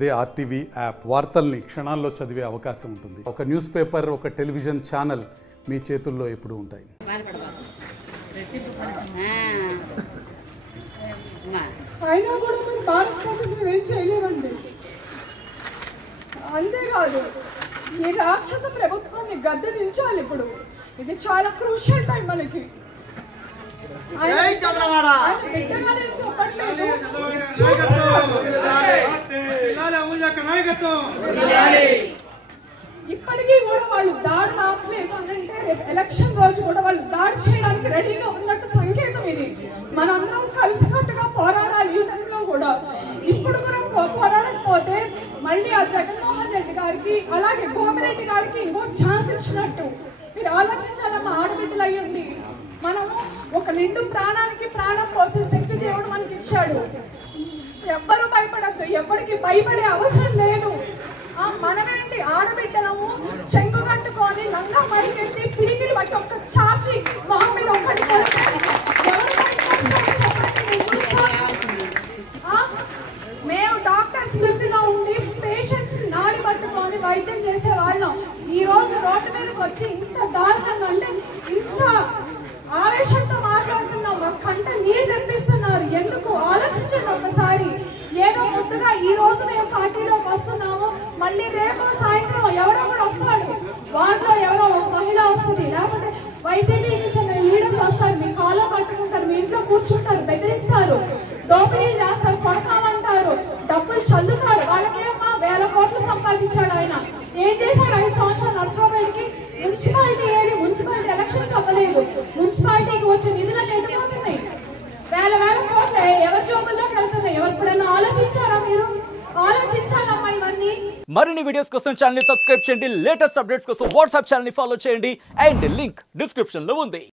అదే RTV app వార్తల్ని క్షణాల్లో చదివే అవకాశం ఉంటుంది. ఒక న్యూస్ పేపర్, ఒక టెలివిజన్ ఛానల్ మీ చేతుల్లో ఎప్పుడూ ఉంటాయి. అయినా కూడా మీరు భారత్ ప్రభుత్వం ఏం చేయలేరండి. అంతేకాదు ఈ రాక్షస ప్రభుత్వాన్ని గద్దె దించాలి. ఇప్పుడు ఇది చాలా క్రూషియల్ టైం మనకి. ఇప్పటికీ కూడా వాళ్ళు దాడి ఆపలేదు అంటే రేపు ఎలక్షన్ రోజు కూడా వాళ్ళు దాడి చేయడానికి రెడీగా ఉన్నట్టు సంకేతం ఇది. మనందరం కలిసికట్టుగా పోరాడాలి. ఈ టైంలో కూడా ఇప్పుడు కూడా పోరాడకపోతే మళ్ళీ ఆ జగన్మోహన్ రెడ్డి గారికి అలాగే కోమిరెడ్డి గారికి ఇంకో ఛాన్స్ ఇచ్చినట్టు. మీరు ఆలోచించాలమ్మా, ఆడబిడ్డలు అయ్యండి. మనము ఒక నిండు ప్రాణానికి ప్రాణం పోసే శక్తి దేవుడు మనకి ఇచ్చాడు. ఎవ్వరూ భయపడద్దు, ఎవరికి భయపడే అవసరం లేదు. మనమేంటి ఆడబిడ్డలము చెంగు కట్టుకొని లంగా మైకెత్తి పిడికిలు బట్టి ఒక్క చాచి మొహం మీద ఒక్కటి మేము డాక్టర్స్ వృత్తిలో ఉండి పేషెంట్స్ నాడి పట్టుకొని వైద్యం చేసే వాళ్ళం. ఈ రోజు రోడ్డు మీదకి వచ్చి ఇంత దారుణంగా అంటే ఇంత ఆవేశంతో మాట్లాడుతున్నాం. మా కంట నీరు తెప్పిస్తున్నారు. ఎందుకు ఆలోచించండి ఒకసారి. ఏదో ముందుగా ఈ రోజు మేము పార్టీలోకి వస్తున్నాము, మళ్ళీ రేపు సాయంత్రం ఎవరో కూడా వస్తాడు. వారిలో ఎవరో ఒక మహిళ వస్తుంది, లేకపోతే వైసీపీకి చెందిన లీడర్స్ వస్తారు. మీ కాలో పట్టుకుంటారు, మీ ఇంట్లో కూర్చుంటారు, బెదిరిస్తారు, దోపిడీ చేస్తారు, కొడతామంటారు, డబ్బులు చల్లుతారు. వాళ్ళకేమో 1000 కోట్లు సంపాదించాడు ఆయన. ఏం చేశారు 5 సంవత్సరాలు నర్సరావుపేటకి? మున్సిపాలిటీ ఏది? మున్సిపాలిటీ ఎలక్షన్స్ అవ్వలేదు. మున్సిపాలిటీకి వచ్చే నిధులకు ఎటుపోతున్నాయి? 1000 కోట్లు ఎవరి జోబుల్లోకి వెళ్తున్నాయి? ఎవరిప్పుడైనా ఆలోచించారా మీరు? ఆలోచించాలమ్మా ఇవన్నీ. మరిన్ని వీడియోస్ కోసం ఛానల్ ని సబ్స్క్రైబ్ చేయండి. లేటెస్ట్ అప్డేట్స్ కోసం వాట్సాప్ ఛానల్ ని ఫాలో చేయండి. అండ్ లింక్ డిస్క్రిప్షన్ లో ఉంది.